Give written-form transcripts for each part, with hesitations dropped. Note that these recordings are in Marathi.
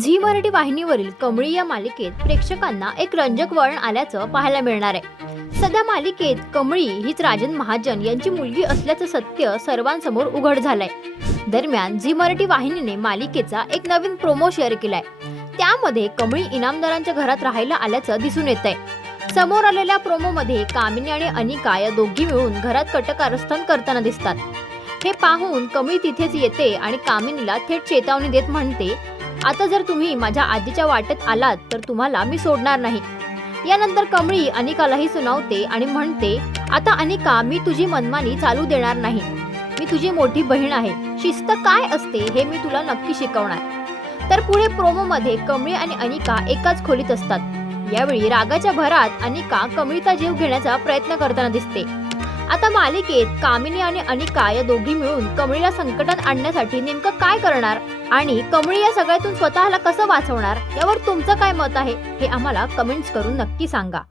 झी मराठी वाहिनीवरील कमळी या मालिकेत प्रेक्षकांना एक रंजक वळण आल्याचं पाहायला मिळणार आहे। सध्या मालिकेत कमळी हीच राजन महाजन यांची मुलगी असल्याचं सत्य सर्वांसमोर उघड झालंय। दरम्यान झी मराठी वाहिनीने मालिकेचा एक नवीन प्रोमो शेअर केलाय। त्यामध्ये कमळी इनामदारांच्या घरात राहायला आल्याचं दिसून येतंय। समोर आलेल्या प्रोमोमध्ये कामिनी आणि अनिका या दोघी मिळून घरात कटकारस्थान करताना दिसतात। हे पाहून कमळी तिथेच येते आणि कामिनीला थेट चेतावणी देत म्हणते, आता जर तुम्ही माझ्या आजीच्या वाटेत आलात तर तुम्हाला मी सोडणार नाही। यानंतर कमळी अनिकालाही सुनावते आणि म्हणते, आता अनिका, मी तुझी मनमानी चालू देणार नाही। मी तुझी मोठी बहीण आहे। शिस्त काय असते हे मी तुला नक्की शिकवणार। तर पुढे प्रोमोमध्ये कमळी आणि अनिका एकाच खोलीत असतात। यावेळी रागाच्या भरात अनिका कमळीचा जीव घेण्याचा प्रयत्न करताना दिसते। आता मालिकेत कामिनी आणि अनिका या दोघी मिळून कमळीला संकटात आणण्यासाठी नेमकं काय करणार आणि कमळी या सगळ्यातून स्वतःला कसं वाचवणार, यावर तुमचं काय मत आहे हे आम्हाला कमेंट्स करून नक्की सांगा।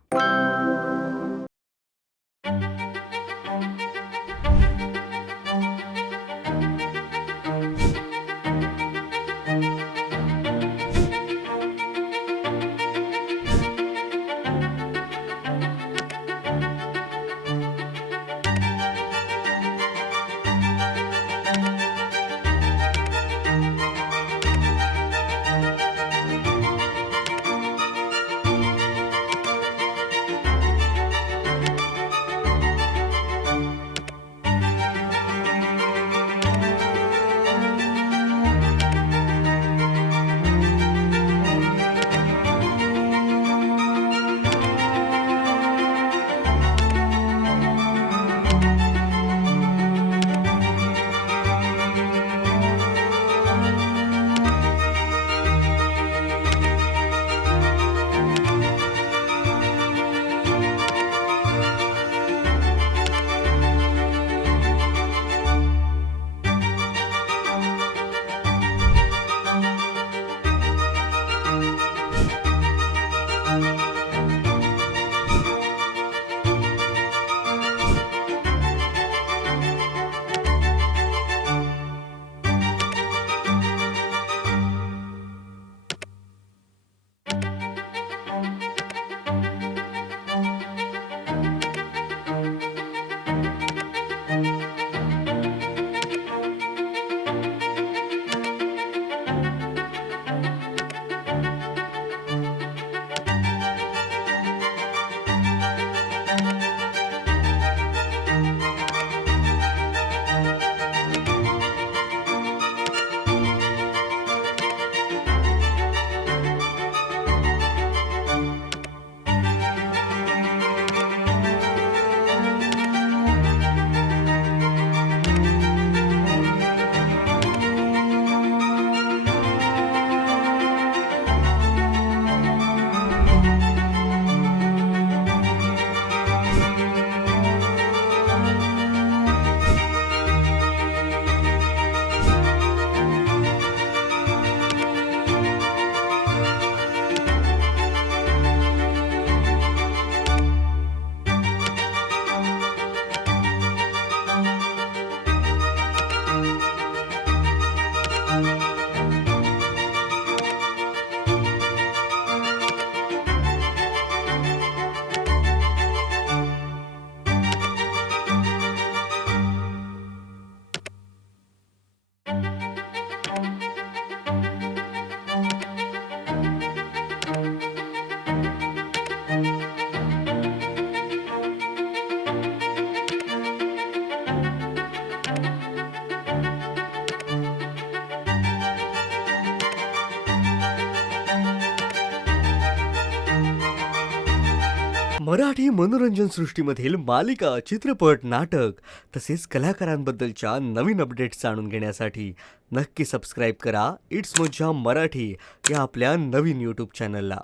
मराठी मनोरंजन सृष्टीमधील मालिका, चित्रपट, नाटक तसेच कलाकारांबद्दलच्या नवीन अपडेट्स जाणून घेण्यासाठी नक्की सबस्क्राईब करा इट्स मज्जा मराठी या आपल्या नवीन यूट्यूब चॅनलला।